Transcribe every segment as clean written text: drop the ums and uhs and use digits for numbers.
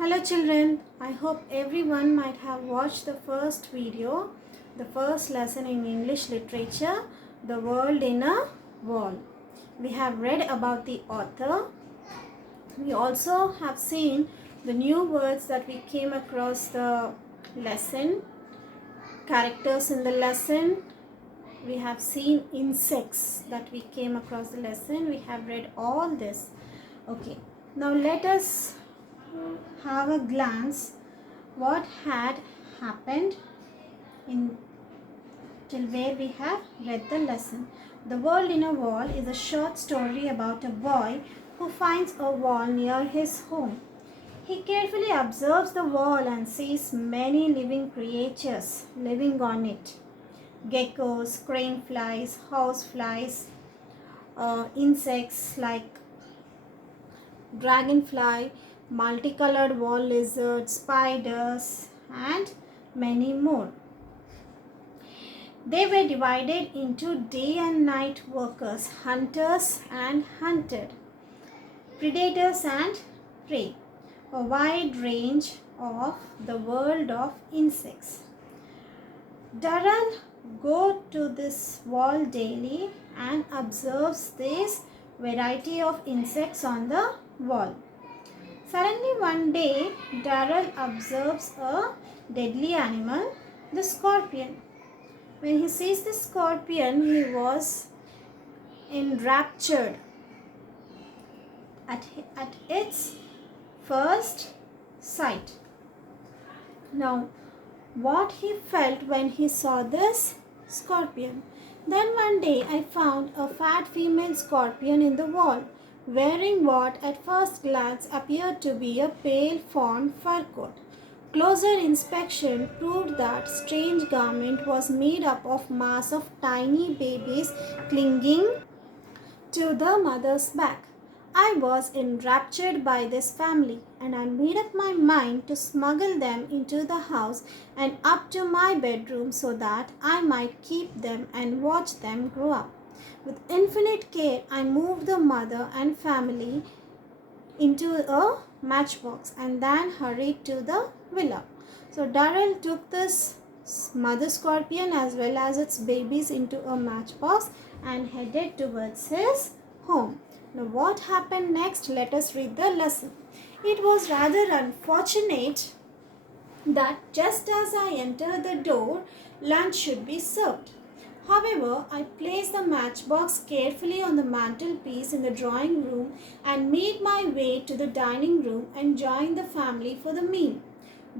Hello children, I hope everyone might have watched the first video, the first lesson in English literature, The World in a Wall. We have read about the author. We also have seen the new words that we came across the lesson, characters in the lesson. We have seen insects that we came across the lesson. We have read all this. Okay, now let us have a glance what had happened in till where we have read the lesson. The World in a Wall is a short story about a boy who finds a wall near his home. He carefully observes the wall and sees many living creatures living on it. Geckos, crane flies, house flies, insects like dragonfly, multicolored wall lizards, spiders, and many more. They were divided into day and night workers, hunters and hunted, predators and prey, a wide range of the world of insects. Darrell goes to this wall daily and observes this variety of insects on the wall. Suddenly one day, Darrell observes a deadly animal, the scorpion. When he sees the scorpion, he was enraptured at its first sight. Now, what he felt when he saw this scorpion? Then one day I found a fat female scorpion in the wall, wearing what at first glance appeared to be a pale fawn fur coat. Closer inspection proved that strange garment was made up of mass of tiny babies clinging to the mother's back. I was enraptured by this family, and I made up my mind to smuggle them into the house and up to my bedroom so that I might keep them and watch them grow up. With infinite care, I moved the mother and family into a matchbox and then hurried to the villa. So Darrell took this mother scorpion as well as its babies into a matchbox and headed towards his home. Now what happened next? Let us read the lesson. It was rather unfortunate that just as I entered the door, lunch should be served. However, I placed the matchbox carefully on the mantelpiece in the drawing room and made my way to the dining room and joined the family for the meal.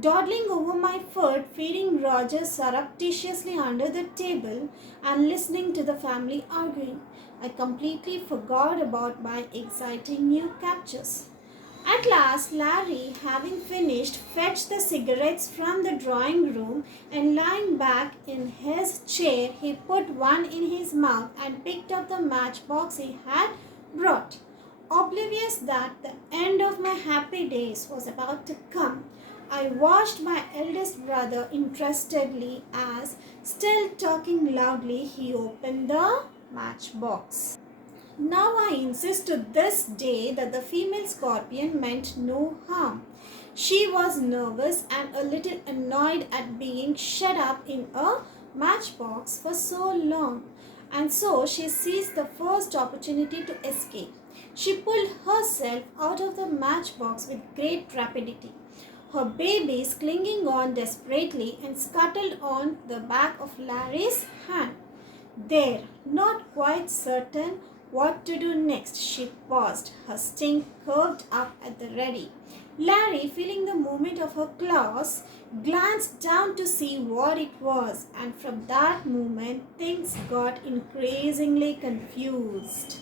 Dawdling over my food, feeding Roger surreptitiously under the table and listening to the family arguing, I completely forgot about my exciting new captures. At last, Larry, having finished, fetched the cigarettes from the drawing room and lying back in his chair, he put one in his mouth and picked up the matchbox he had brought. Oblivious that the end of my happy days was about to come, I watched my eldest brother interestedly as, still talking loudly, he opened the matchbox. Now I insist to this day that the female scorpion meant no harm. She was nervous and a little annoyed at being shut up in a matchbox for so long, and so she seized the first opportunity to escape. She pulled herself out of the matchbox with great rapidity, her babies clinging on desperately, and scuttled on the back of Larry's hand. There, not quite certain what to do next, she paused, her sting curved up at the ready. Larry, feeling the movement of her claws, glanced down to see what it was, and from that moment things got increasingly confused.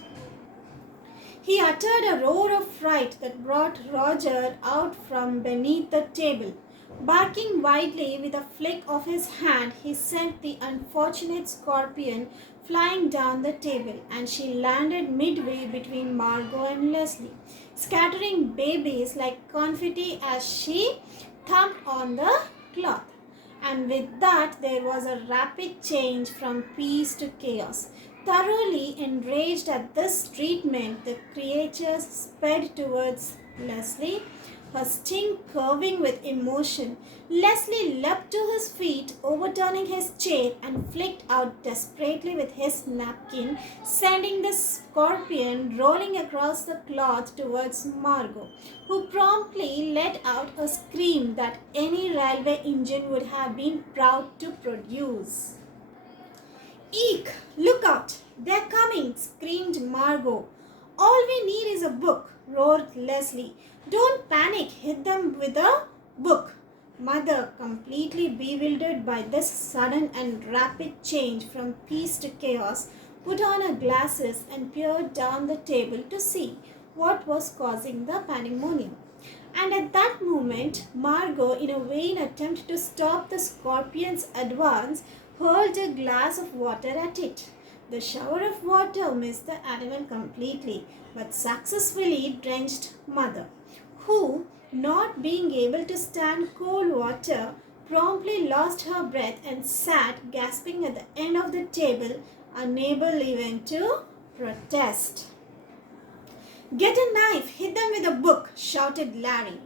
He uttered a roar of fright that brought Roger out from beneath the table. Barking wildly with a flick of his hand, he sent the unfortunate scorpion flying down the table, and she landed midway between Margot and Leslie, scattering babies like confetti as she thumped on the cloth. And with that, there was a rapid change from peace to chaos. Thoroughly enraged at this treatment, the creatures sped towards Leslie, her skin curving with emotion. Leslie leapt to his feet, overturning his chair, and flicked out desperately with his napkin, sending the scorpion rolling across the cloth towards Margot, who promptly let out a scream that any railway engine would have been proud to produce. Eek! Look out! They're coming! Screamed Margot. All we need is a book, roared Leslie. Don't panic, hit them with a book. Mother, completely bewildered by this sudden and rapid change from peace to chaos, put on her glasses and peered down the table to see what was causing the pandemonium. And at that moment, Margot, in a vain attempt to stop the scorpion's advance, hurled a glass of water at it. The shower of water missed the animal completely, but successfully drenched Mother, who, not being able to stand cold water, promptly lost her breath and sat gasping at the end of the table, unable even to protest. Get a knife, hit them with a book, shouted Larry.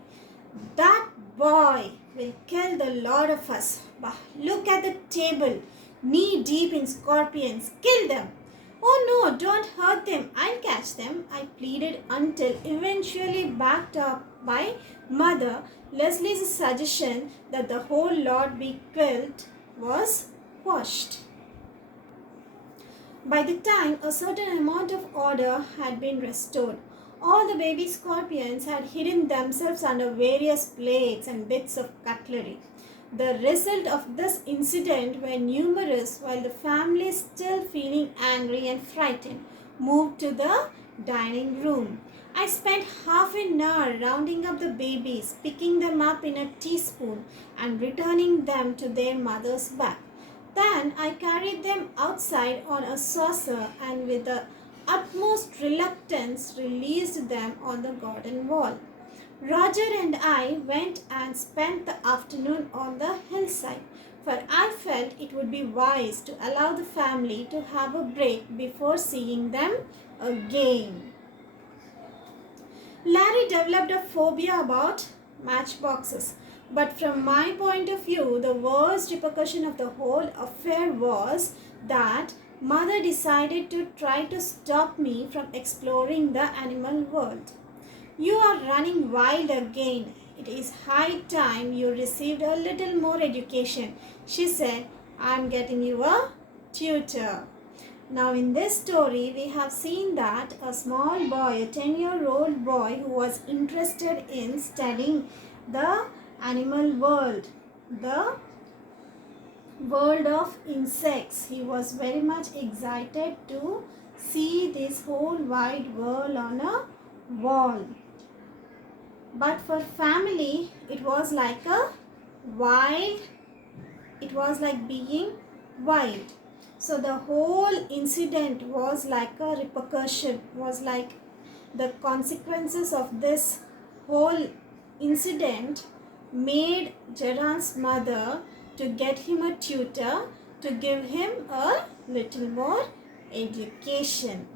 That boy will kill the lot of us. Bah, look at the table, knee deep in scorpions. Kill them. Oh no, don't hurt them. I'll catch them, I pleaded until eventually backed up by Mother. Leslie's suggestion that the whole lot be killed was quashed. By the time a certain amount of order had been restored, all the baby scorpions had hidden themselves under various plates and bits of cutlery. The result of this incident were numerous, while the family, still feeling angry and frightened, moved to the dining room. I spent half an hour rounding up the babies, picking them up in a teaspoon and returning them to their mother's back. Then I carried them outside on a saucer and with the utmost reluctance released them on the garden wall. Roger and I went and spent the afternoon on the hillside, for I felt it would be wise to allow the family to have a break before seeing them again. Larry developed a phobia about matchboxes, but from my point of view, the worst repercussion of the whole affair was that Mother decided to try to stop me from exploring the animal world. You are running wild again. It is high time you received a little more education, she said. I'm getting you a tutor. Now in this story, we have seen that a small boy, a 10-year-old boy who was interested in studying the animal world, the world of insects. He was very much excited to see this whole wide world on a wall. But for family, it was like a wild, it was like being wild. So the whole incident was like a repercussion, was like the consequences of this whole incident made Gerard's mother to get him a tutor to give him a little more education.